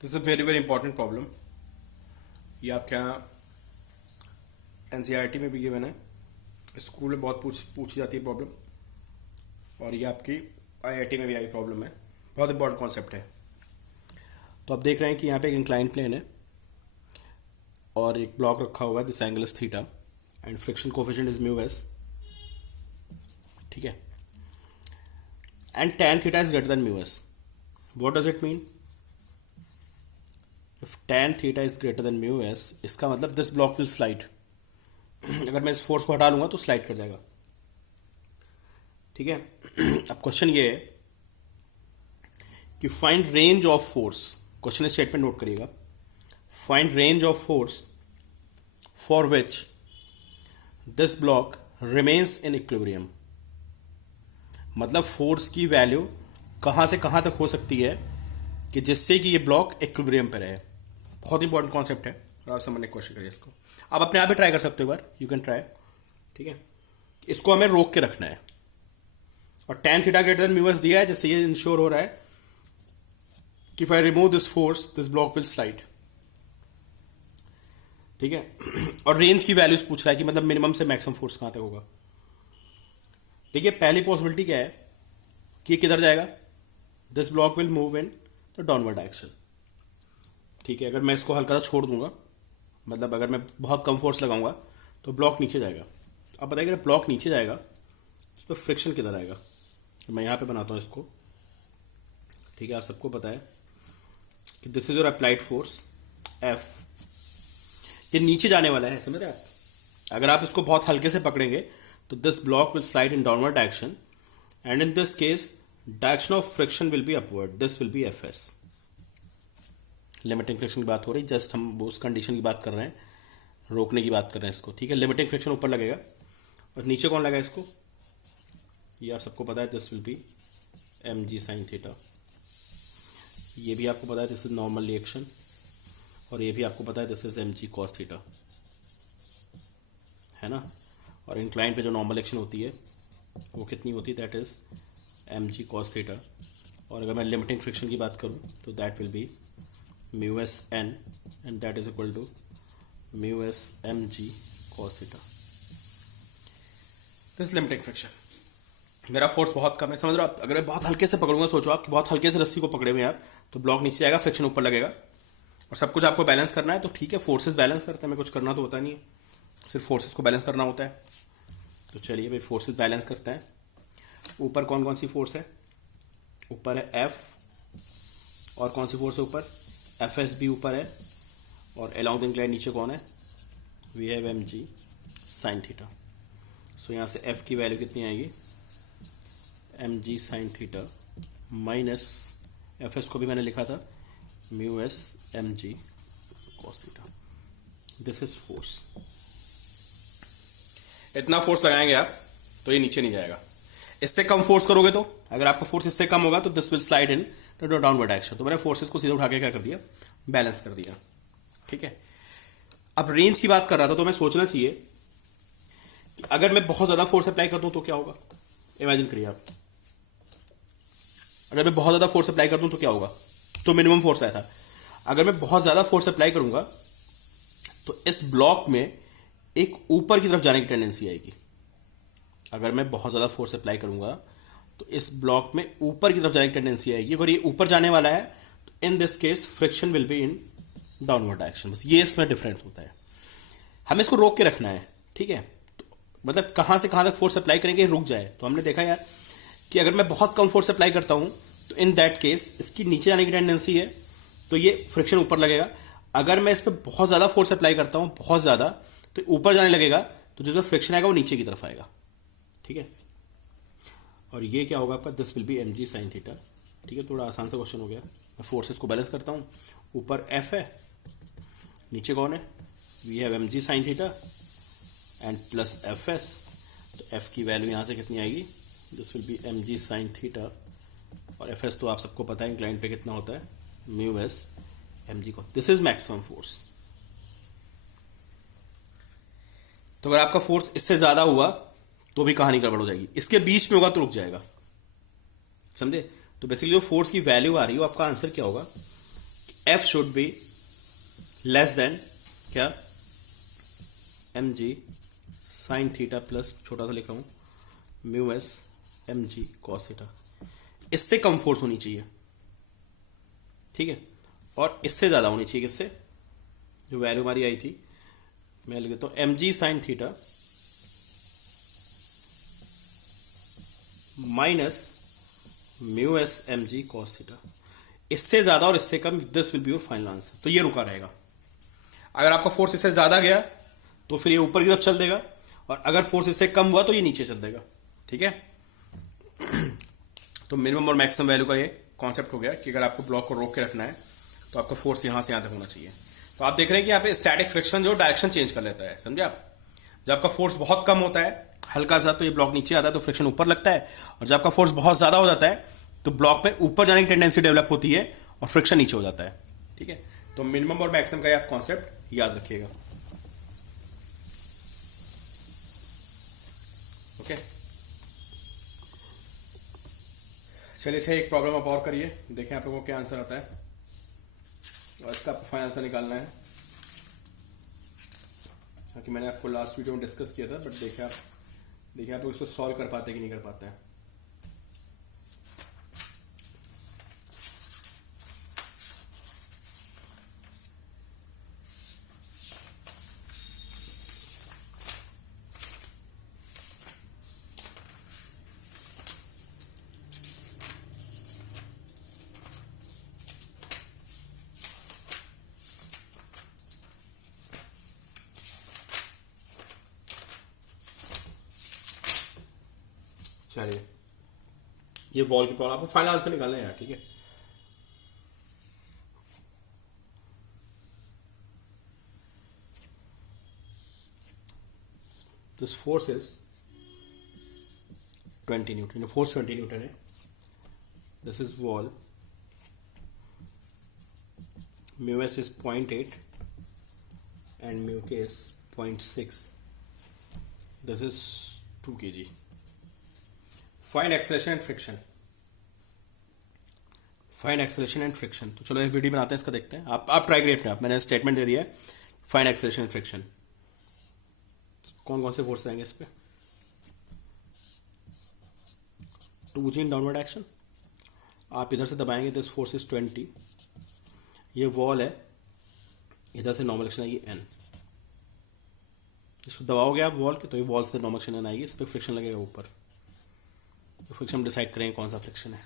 This is very very important problem. ये आपके यहाँ एनसीईआरटी में भी गिवन है, स्कूल में बहुत पूछी जाती है प्रॉब्लम, और ये आपकी आईआईटी में भी आई प्रॉब्लम है। बहुत इंपॉर्टेंट कॉन्सेप्ट है। तो आप देख रहे हैं कि यहाँ पे एक इंक्लाइन प्लेन है और एक ब्लॉक रखा हुआ है, this angle is theta and friction coefficient is mu S, ठीक है, and tan theta is greater than mu S. What does it mean? If tan theta is greater than mu S, इसका मतलब this block will slide. अगर मैं इस force को हटा लूंगा तो स्लाइड कर जाएगा, ठीक है। अब क्वेश्चन ये है कि find range of force. Question statement note करिएगा। Find range of force for which this block remains in equilibrium. मतलब फोर्स की वैल्यू कहां से कहां तक हो सकती है कि जिससे कि ये ब्लॉक इक्विलिब्रियम पे रहे। बहुत इंपॉर्टेंट कॉन्सेप्ट है और आप समझने की कोशिश करिए इसको। आप अपने आप ही ट्राई कर सकते हो, एक बार यू कैन ट्राई, ठीक है। इसको हमें रोक के रखना है और tan theta greater than mu S दिया है, जिससे ये इंश्योर हो रहा है कि if I remove this force this block will slide, ठीक है। और रेंज की वैल्यूज पूछ रहा है कि मतलब मिनिमम से मैक्सिमम फोर्स कहां तक होगा। देखिए पहली पॉसिबिलिटी क्या है कि ये किधर जाएगा, this block will move in the downward direction, ठीक है। अगर मैं इसको हल्का सा छोड़ दूंगा, मतलब अगर मैं बहुत कम फोर्स लगाऊंगा तो ब्लॉक नीचे जाएगा। अब बताइए अगर ब्लॉक नीचे जाएगा तो फ्रिक्शन किधर आएगा। तो मैं यहां पे बनाता हूं इसको, ठीक है। आप सबको पता है कि this is your applied force F, ये नीचे जाने वाला है, समझ रहे आप। अगर आप इसको बहुत हल्के से पकड़ेंगे तो this block will slide in downward direction and in this case direction of friction will be upward, this will B F S. Limiting friction की बात हो रही, जस्ट हम उस कंडीशन की बात कर रहे हैं, रोकने की बात कर रहे हैं इसको, ठीक है। लिमिटिंग फ्रिक्शन ऊपर लगेगा और नीचे कौन लगा इसको, ये आप सबको पता है, this will be m g sine theta. ये भी आपको पता है दिस इज नॉर्मल रिएक्शन, और ये भी आपको पता है this is m g cos theta, है ना। और इंक्लाइन पे जो नॉर्मल एक्शन होती है वो कितनी होती है, that is m g cos theta. और अगर मैं लिमिटिंग फ्रिक्शन की बात करूं तो that will be mu S n and that is equal to mu s m g cos theta. This limiting friction. मेरा फोर्स बहुत कम है, समझ रहे हो आप। अगर मैं बहुत हल्के से पकड़ूंगा, सोचो आप कि बहुत हल्के से रस्सी को पकड़े हुए हैं आप, तो ब्लॉक नीचे जाएगा, फ्रिक्शन ऊपर लगेगा, और सब कुछ आपको बैलेंस करना है। तो ठीक है, फोर्सेस बैलेंस करते हैं, हमें कुछ करना तो होता नहीं है, सिर्फ फोर्सेस को बैलेंस करना होता है। तो चलिए भाई फोर्सेस बैलेंस करते हैं। ऊपर कौन कौन सी फोर्स है, ऊपर है एफ, और कौन सी फोर्स है ऊपर, एफ एस भी ऊपर है, और अलोंग द इंक्लाइन नीचे कौन है, we have m g sine theta. So यहाँ से एफ की वैल्यू कितनी आएगी, m g sine theta minus f s को भी मैंने लिखा था mu s m g cos theta. This is force. इतना फोर्स लगाएंगे आप तो ये नीचे नहीं जाएगा। इससे कम फोर्स करोगे तो, अगर आपका फोर्स इससे कम होगा तो this will slide in to downward direction. तो मैंने फोर्सेस को सीधे उठा के क्या कर दिया, बैलेंस कर दिया, ठीक है। अब रेंज की बात कर रहा था, तो मैं सोचना चाहिए कि अगर मैं बहुत ज्यादा फोर्स अप्लाई कर दूं तो क्या होगा। इमेजिन करिए आप, अगर मैं बहुत ज्यादा फोर्स अप्लाई कर दूं तो क्या होगा। तो मिनिमम फोर्स आया था, अगर मैं बहुत ज्यादा फोर्स अप्लाई करूंगा तो इस ब्लॉक में एक ऊपर की तरफ जाने की टेंडेंसी आएगी। अगर मैं बहुत ज्यादा फोर्स अप्लाई करूंगा तो इस ब्लॉक में ऊपर की तरफ जाने की टेंडेंसी आएगी। अगर ये ऊपर जाने वाला है तो इन this case friction will be in downward direction. बस ये इसमें डिफरेंस होता है, हमें इसको रोक के रखना है, ठीक है। तो मतलब कहां से कहां तक फोर्स अप्लाई करेंगे रुक जाए। तो हमने देखा यार कि अगर मैं बहुत कम फोर्स अप्लाई करता हूं तो इन दैट केस इसकी नीचे जाने की टेंडेंसी है, तो ये फ्रिक्शन ऊपर लगेगा। अगर मैं इस पर बहुत ज्यादा फोर्स अप्लाई करता हूं, बहुत ज्यादा, तो ऊपर जाने लगेगा, तो जो फ्रिक्शन आएगा वो नीचे की तरफ आएगा, ठीक है। और ये क्या होगा आपका, this will be m g sine theta, ठीक है। थोड़ा आसान सा क्वेश्चन हो गया। मैं फोर्सेस को बैलेंस करता हूं, ऊपर एफ है, नीचे कौन है, we have m g sine theta and plus f s. तो एफ की वैल्यू यहां से कितनी आएगी, this will be m g sine theta, और एफ एस तो आप सबको पता है इंक्लाइन पे कितना होता है, म्यू एस एम जी को। This is maximum force. तो अगर आपका फोर्स इससे ज्यादा हुआ तो भी कहानी गड़बड़ हो जाएगी, इसके बीच में होगा तो रुक जाएगा, समझे। तो बेसिकली जो फोर्स की वैल्यू आ रही है, आपका आंसर क्या होगा, f should be less than क्या, m g sine theta plus छोटा सा लिख रहा हूं mu s m g cos theta. इससे कम फोर्स होनी चाहिए, ठीक है, और इससे ज्यादा होनी चाहिए किससे, जो वैल्यू हमारी आई थी मैं लिख देता हूं m g sine theta minus mu s m g cos theta. इससे ज्यादा और इससे कम, this will be your final answer. तो ये रुका रहेगा। अगर आपका फोर्स इससे ज्यादा गया तो फिर ये ऊपर की तरफ चल देगा, और अगर फोर्स इससे कम हुआ तो ये नीचे चल देगा, ठीक है। तो मिनिमम और मैक्सिमम वैल्यू का ये कॉन्सेप्ट हो गया कि अगर आपको ब्लॉक को रोक के रखना है तो आपका फोर्स यहां से यहां तक होना चाहिए। तो आप देख रहे हैं कि यहाँ पे स्टैटिक फ्रिक्शन जो डायरेक्शन चेंज कर लेता है, समझे आप। जब आपका फोर्स बहुत कम होता है हल्का सा तो ये ब्लॉक नीचे आता है तो फ्रिक्शन ऊपर लगता है, और जब आपका फोर्स बहुत ज्यादा हो जाता है तो ब्लॉक पे ऊपर जाने की टेंडेंसी डेवलप होती है और फ्रिक्शन नीचे हो जाता है, ठीक है। तो मिनिमम और मैक्सिमम का आप कॉन्सेप्ट याद रखिएगा, ओके। चलिए अच्छा, एक प्रॉब्लम आप और करिए, देखें आप लोगों को क्या आंसर आता है, और इसका आपको फाइनल आंसर निकालना है। क्योंकि मैंने आपको लास्ट वीडियो में डिस्कस किया था, बट देखिए आप लोग इसको सॉल्व कर पाते कि नहीं कर पाते हैं। चलिए, ये वॉल की प्रॉब्लम, आपको फाइनल आंसर निकालना है यार, ठीक है। This force is 20 newton, force 20 newton है। This is wall, mu s is 0.8 and mu k is 0.6। This is 2 kg। Find acceleration and friction, find acceleration and friction. तो चलो एक वीडियो बनाते हैं, इसका देखते हैं। आप ट्राई करिए अपने आप, मैंने स्टेटमेंट दे दिया है। फाइंड एक्सेलरेशन एंड फ्रिक्शन, कौन कौन से फोर्स आएंगे इस पे। 2g इन डाउनवर्ड एक्शन, आप इधर से दबाएंगे, दिस फोर्स इज 20। ये वॉल है, इधर से नॉर्मल एक्शन आएगी n, इसको दबाओगे आप वॉल के तो ये वॉल से नॉर्मल एक्शन n आएगी, इस पर फ्रिक्शन लगेगा ऊपर। तो फ्रिक्शन डिसाइड करेंगे कौन सा फ्रिक्शन है।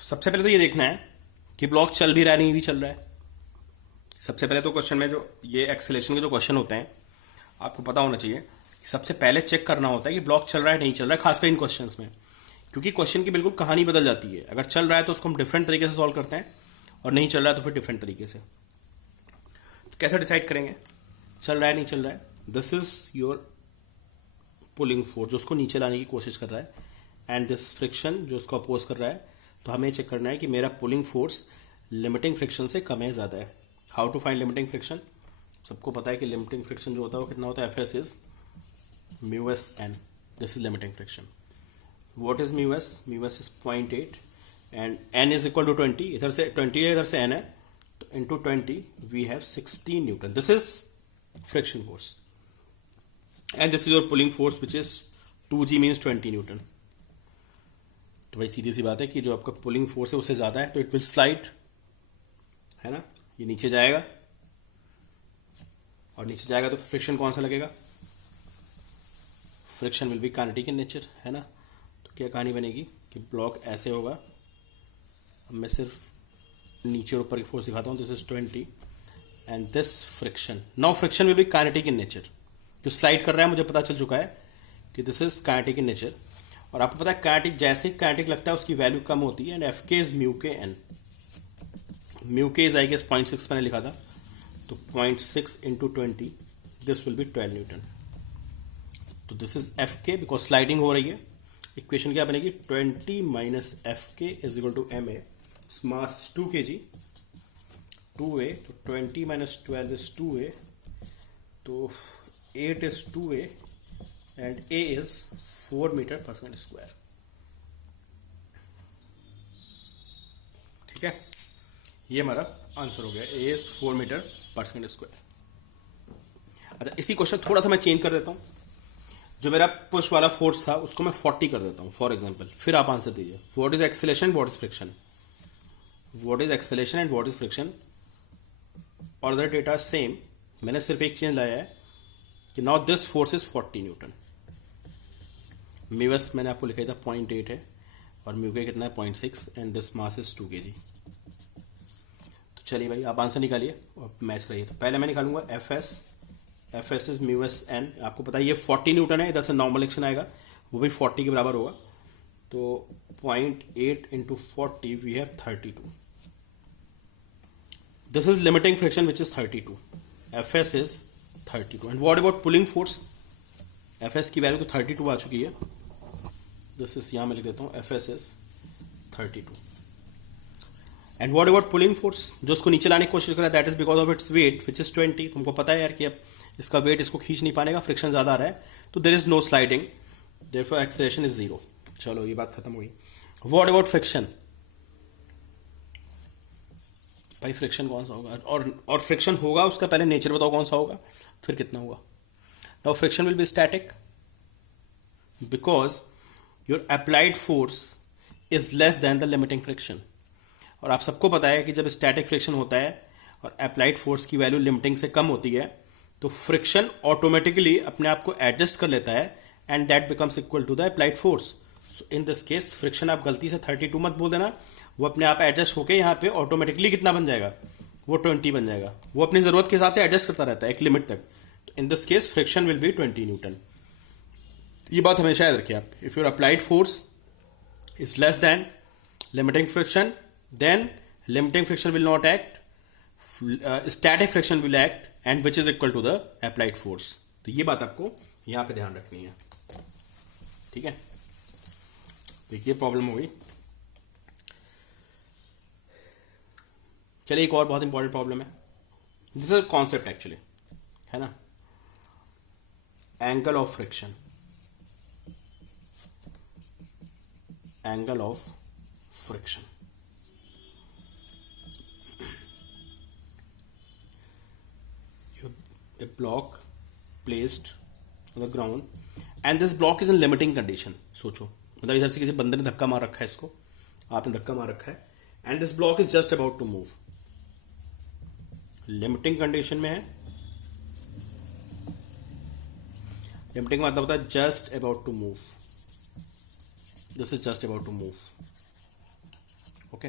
सबसे पहले तो ये देखना है कि ब्लॉक चल भी रहा है नहीं भी चल रहा है। सबसे पहले तो क्वेश्चन में जो ये एक्सेलरेशन के जो क्वेश्चन होते हैं आपको पता होना चाहिए कि सबसे पहले चेक करना होता है कि ब्लॉक चल रहा है नहीं चल रहा है, खासकर इन क्वेश्चंस में, क्योंकि क्वेश्चन की बिल्कुल कहानी बदल जाती है। अगर चल रहा है तो उसको हम डिफरेंट तरीके से सॉल्व करते हैं, और नहीं चल रहा है तो फिर डिफरेंट तरीके से। तो कैसे डिसाइड करेंगे चल रहा है नहीं चल रहा है। This is your pulling force जो उसको नीचे लाने की कोशिश कर रहा है, एंड दिस फ्रिक्शन जो उसको अपोज कर रहा है। तो हमें चेक करना है कि मेरा पुलिंग फोर्स लिमिटिंग फ्रिक्शन से कम है ज़्यादा है। How to find limiting friction, सबको पता है कि लिमिटिंग फ्रिक्शन जो होता है वो कितना होता है, f s is mu S n, this is limiting friction. What is mu s, mu s is 0.8 and n is equal to 20, इधर से 20 है इधर से एन है, तो into 20 we have 16 newton. This is friction force and this is your pulling force which is 2g means 20 Newton. तो भाई सीधी सी बात है कि जो आपका पुलिंग फोर्स है उससे ज़्यादा है तो इट विल स्लाइड, है ना, ये नीचे जाएगा, और नीचे जाएगा तो फ्रिक्शन कौन सा लगेगा, friction will B kinetic in nature, है ना। तो क्या कहानी बनेगी कि ब्लॉक ऐसे होगा। अब मैं सिर्फ नीचे और ऊपर की फोर्स दिखाता हूँ। This is 20 and this friction, now friction will B kinetic in nature. जो स्लाइड कर रहा है मुझे पता चल चुका है कि this is kinetic in nature, और आपको पता है काइनेटिक जैसे काइनेटिक लगता है उसकी वैल्यू कम होती है, and f k is mu k n. Mu k is I guess 0.6 मैंने लिखा था, तो 0.6 into 20 this will be 12 newton. तो this is f k, because sliding हो रही है। इक्वेशन क्या बनेगी, 20 minus f k is equal to m a, mass 2 kg, 2a, तो 20 माइनस 12 इज 2a, तो 8 is 2a and a is 4 metre पर second square. ठीक है, ये हमारा आंसर हो गया, ए इज 4 मीटर पर सेकेंड स्क्वायर। अच्छा, इसी क्वेश्चन थोड़ा सा मैं चेंज कर देता हूँ, जो मेरा पुश वाला फोर्स था उसको मैं 40 कर देता हूँ फॉर एग्जाम्पल, फिर आप आंसर दीजिए। What is acceleration, what is friction, what is acceleration and what is friction, और द डेटा सेम। मैंने सिर्फ एक चेंज लाया है कि now this force is 40 Newton. Mu s मैंने आपको लिखा था 0.8 है, और म्यू के कितना है 0.6, and this mass is 2 kg। तो चलिए भाई आप आंसर निकालिए और मैच करिए। तो पहले मैं निकालूंगा f s is mu s n, आपको पता है ये 40 न्यूटन है, इधर से नॉर्मल एक्शन आएगा वो भी 40 के बराबर होगा। तो 0.8 into 40 we have 32। This is limiting friction which is 32, f s is 32। And what about pulling force, f s की वैल्यू तो 32 आ चुकी है, दिस इज यहां मैं लिख देता हूं F s is 32। And what about pulling force, जो उसको नीचे लाने की कोशिश कर रहा है, that is because of its weight which is 20। तुमको पता है यार कि अब इसका वेट इसको खींच नहीं पाएगा, फ्रिक्शन ज्यादा आ रहा है, तो there is no sliding, therefore acceleration is 0। चलो ये बात खत्म हुई। व्हाट अबाउट फ्रिक्शन, भाई फ्रिक्शन कौन सा होगा, और फ्रिक्शन होगा उसका पहले नेचर बताओ कौन सा होगा, फिर कितना होगा। Now friction will B static because your applied force is less then the limiting friction. और आप सबको पता है कि जब स्टैटिक फ्रिक्शन होता है और अप्लाइड फोर्स की वैल्यू लिमिटिंग से कम होती है, तो फ्रिक्शन ऑटोमेटिकली अपने आप को एडजस्ट कर लेता है, and that becomes equal to the applied force. In this case friction आप गलती से 32 मत बोल देना, वो अपने आप एडजस्ट होकर यहाँ पे ऑटोमेटिकली कितना बन जाएगा, वो 20 बन जाएगा। वो अपनी जरूरत के हिसाब से एडजस्ट करता रहता है एक लिमिट तक। In this case friction will be 20 newton. ये बात हमेशा याद रखिए आप, if your applied force is less than limiting friction, then limiting friction will not act, static friction will act, and which is equal to the applied force. तो ये बात आपको यहां पे ध्यान रखनी है, ठीक है। देखिए प्रॉब्लम हो गई। चलिए एक और बहुत इंपॉर्टेंट प्रॉब्लम है, दिस इज कॉन्सेप्ट एक्चुअली, है ना, angle of friction, angle of friction. A block placed on the ground and this block is in limiting condition। सोचो, मतलब इधर से किसी बंदे ने धक्का मार रखा है, इसको आपने धक्का मार रखा है, and this block is just about to move। Limiting condition में है, लिमिटिंग मतलब होता है just about to move, this is just about to move. Okay,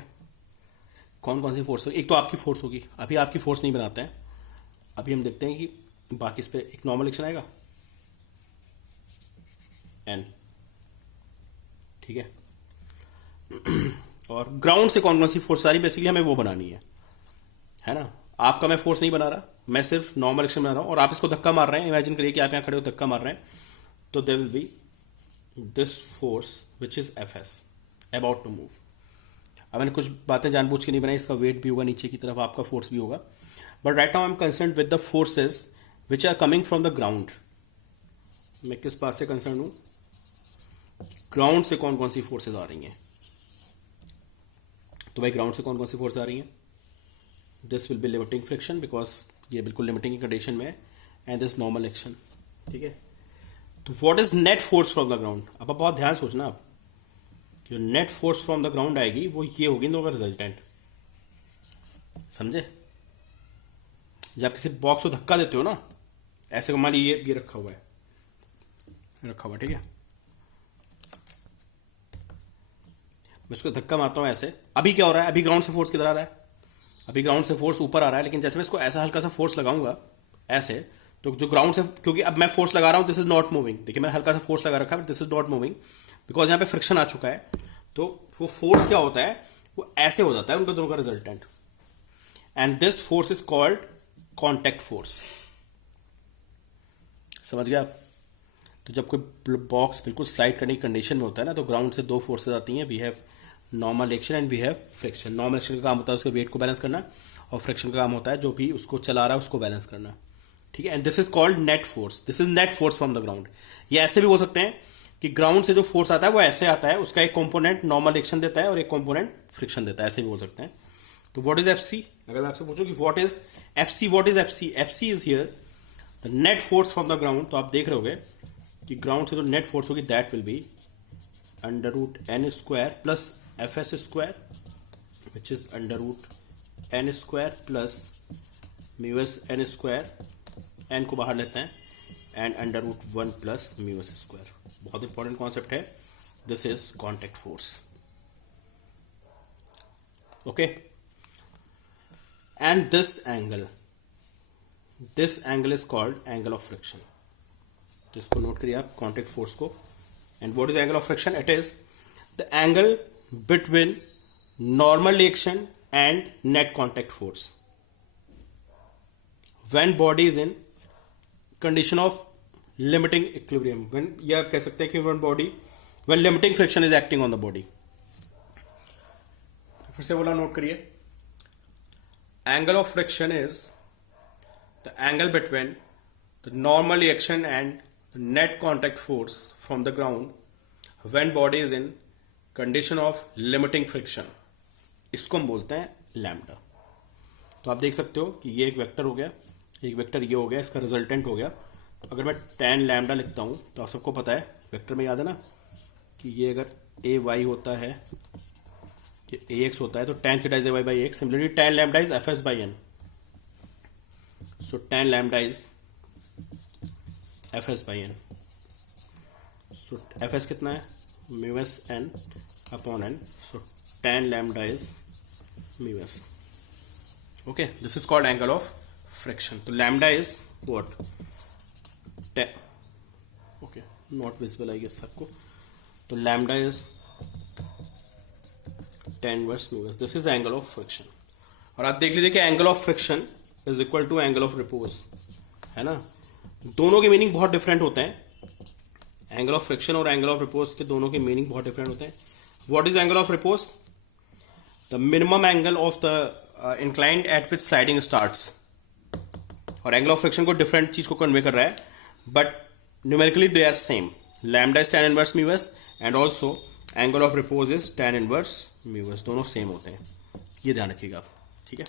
कौन कौन सी फोर्स होगी, एक तो आपकी फोर्स होगी, अभी आपकी फोर्स नहीं बनाते हैं, अभी हम देखते हैं कि बाकी इस पे एक नॉर्मल एक्शन आएगा एन, ठीक है। और ग्राउंड से कौन कौन सी फोर्स आ रही, बेसिकली हमें वो बनानी है ना। आपका मैं फोर्स नहीं बना रहा, मैं सिर्फ नॉर्मल एक्शन बना रहा हूं, और आप इसको धक्का मार रहे हैं। इमेजिन करिए कि आप यहां खड़े हो धक्का मार रहे हैं, तो there will be this force which is F s about to move. अब मैंने कुछ बातें जानबूझ के नहीं बनाई, इसका वेट भी होगा नीचे की तरफ, आपका फोर्स भी होगा, but right now I am concern with the forces which are coming from the ground. मैं किस बात से कंसर्न हूं, ग्राउंड से कौन कौन सी फोर्सेज आ रही हैं। तो भाई ग्राउंड से कौन कौन सी फोर्स आ रही हैं, this will B limiting friction because ये बिल्कुल लिमिटिंग की कंडीशन में है, एंड दिस नॉर्मल एक्शन, ठीक है। तो what is net force from the ground, अब आप बहुत ध्यान सोचना, आप जो net force from the ground आएगी वो ये होगी इन दोनों का रिजल्टेंट, समझे। जब आप किसी बॉक्स को धक्का देते हो ना, ऐसे मान लीजिए ये रखा हुआ है, रखा हुआ, ठीक है, मैं इसको धक्का मारता हूं ऐसे, अभी क्या हो रहा है, अभी ग्राउंड से फोर्स किधर आ रहा है, अभी ग्राउंड से फोर्स ऊपर आ रहा है, लेकिन जैसे मैं इसको ऐसा हल्का सा फोर्स लगाऊंगा ऐसे, तो जो ग्राउंड से, क्योंकि अब मैं फोर्स लगा रहा हूं, दिस इज नॉट मूविंग, देखिए मैंने हल्का सा फोर्स लगा रखा है, this is not moving because यहां पे फ्रिक्शन आ चुका है। तो वो फोर्स क्या होता है, वो ऐसे हो जाता है उनका दोनों का resultant, and this force is called contact force. समझ गया आप। तो जब कोई बॉक्स बिल्कुल स्लाइड करने की कंडीशन में होता है ना, तो ग्राउंड से दो फोर्सेज आती हैं, we have normal action and we have friction. Normal action का काम होता है उसके वेट को बैलेंस करना, और फ्रिक्शन का काम होता है जो भी उसको चला रहा है उसको बैलेंस करना, ठीक है। And this is called net force, this is net force from the ground. ये ऐसे भी बोल सकते हैं कि ग्राउंड से जो फोर्स आता है वो ऐसे आता है, उसका एक कंपोनेंट नॉर्मल एक्शन देता है और एक कंपोनेंट फ्रिक्शन देता है, ऐसे भी बोल सकते हैं। तो व्हाट इज एफ सी? अगर मैं आपसे पूछूं कि what is f c, what is f c? F c is here the net force from the ground. तो आप देख रहे होगे कि ग्राउंड से जो नेट फोर्स होगी that will be under root n square plus f s square, which is under root n square plus mu S n square, n को बाहर लेते हैं, and under root 1 plus mu s square. बहुत important concept है, this is contact force. Okay, and this angle is called angle of friction. तो इसको note करिए आप, कॉन्टेक्ट फोर्स को। And what is angle of friction? It is the angle between normal reaction and net contact force when body is in condition of limiting equilibrium, when ये आप कह सकते हैं कि when limiting friction is acting on the body। फिर से बोला, note करिए, angle of friction is the angle between the normal reaction and the net contact force from the ground when body is in condition of limiting friction। इसको हम बोलते हैं lambda. तो आप देख सकते हो कि ये एक वेक्टर हो गया, एक वेक्टर ये हो गया, इसका रिजल्टेंट हो गया। तो अगर मैं tan लैम्डा लिखता हूँ तो आप सबको पता है, वेक्टर में याद है ना कि ये अगर ए वाई होता है, ये ए एक्स होता है, तो tan theta is a y by x. Similarly tan lambda is F S by N, so tan lambda is F S by N. So F S कितना है? Mu S N upon N, so tan lambda is mu S. Okay, this is called angle of friction. तो lambda is what? Okay, not visible I guess सबको। तो lambda is tan inverse mu S, this is angle of friction. और आप देख लीजिए कि angle of friction is equal to angle of repose, है ना। दोनों के मीनिंग बहुत डिफरेंट होते हैं, एंगल ऑफ फ्रिक्शन और एंगल ऑफ रिपोज के दोनों के मीनिंग बहुत डिफरेंट होते हैं। What is angle of repose? The minimum angle of the inclined at which sliding starts. और एंगल ऑफ फ्रिक्शन को डिफरेंट चीज को कन्वे कर रहा है, but numerically they are same. Lambda is tan inverse mu S and also angle of repose is tan inverse mu S, दोनों same होते हैं, ये ध्यान रखिएगा आप, ठीक है।